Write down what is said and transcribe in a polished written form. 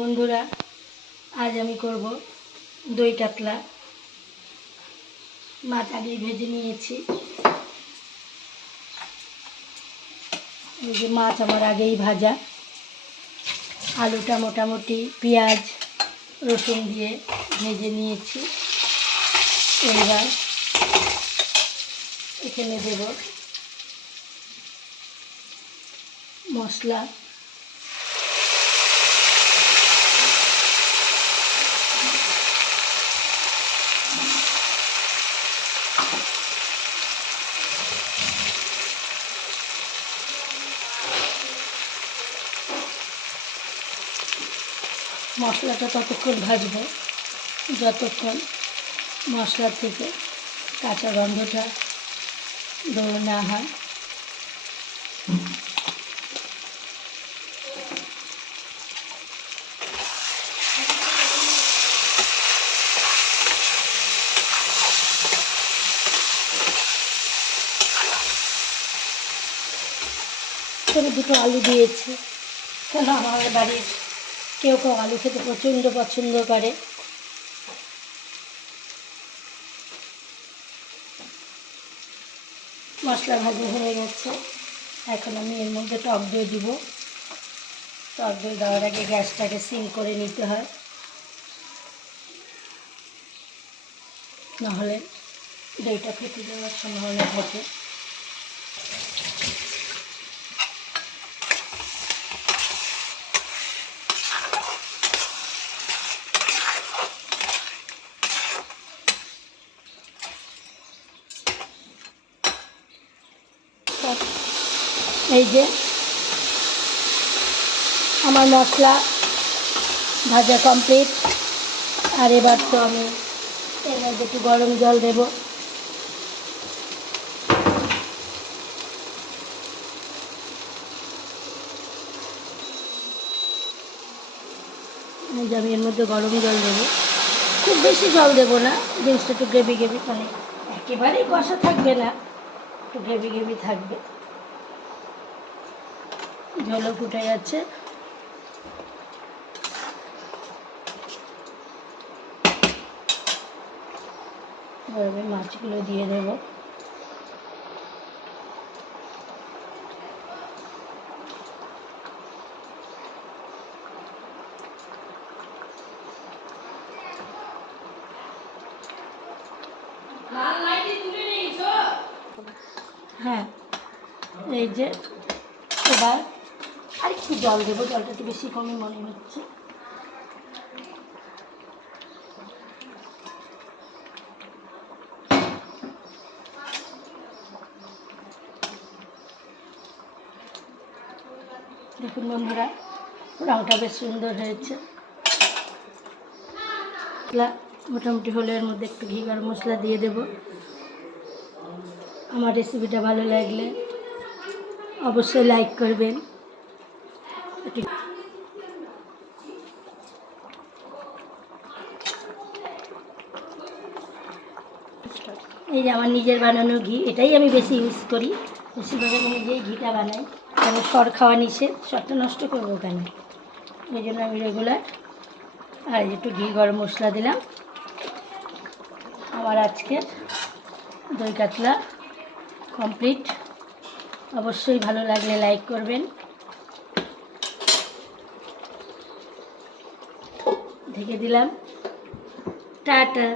বন্ধুরা, আজ আমি করব দই কাতলা। মাছ আগেই ভেজে নিয়েছি। এই যে মাছ আমার আগেই ভাজা। আলুটা মোটামুটি পেঁয়াজ রসুন দিয়ে ভেজে নিয়েছি। এবার এখানে দেব মশলা। মশলাটা ততক্ষণ ভাজবো যতক্ষণ মশলা থেকে কাঁচা গন্ধটা দূর না হয়। এখানে দুটো আলু দিয়েছি, কেন আমাদের বাড়ির কেউ কেউ আলু খেতে প্রচণ্ড পছন্দ করে। মশলা ভাজি হয়ে গেছে। এখন আমি এর মধ্যে টক দই দিব। টক দই দেওয়ার আগে গ্যাসটাকে সিম করে নিতে হয়, নাহলে দইটা ফেটে যাওয়ার সম্ভাবনা থাকে। এই যে আমার মশলা ভাজা কমপ্লিট। আর এবার তো আমি এর মধ্যে একটু গরম জল দেব। এই যে আমি এর মধ্যে গরম জল দেবো। খুব বেশি জল দেবো না, জিনিসটা একটু গ্রেভি গ্রেভি, মানে একেবারেই কষা থাকবে না, একটু গ্রেভি গ্রেভি থাকবে। জলও ফুটে যাচ্ছে। এবার আমি মাছগুলো দিয়ে দেব। হ্যাঁ, এই যে এবার আর একটু জল দেবো। জলটা একটু বেশি কমই মনে হচ্ছে। দেখুন বন্ধুরা, রঙটা বেশ সুন্দর হয়েছে। মোটামুটি হলে এর মধ্যে একটু ঘি গরম মশলা দিয়ে দেব। আমার রেসিপিটা ভালো লাগলে অবশ্যই লাইক করবেন। এই যে আমার নিজের বানানো ঘি, এটাই আমি বেশি ইউজ করি। বেশিরভাগ আমি নিজেই ঘিটা বানাই, কেন সর খাওয়া নিষেধ, সরটা নষ্ট করবো কেন, এই জন্য আমি রেগুলার। আর একটু ঘি গরম মশলা দিলাম। আমার আজকে দই কাতলা কমপ্লিট। অবশ্যই ভালো লাগলে লাইক করবেন। ঢেকে দিলাম। টাটা।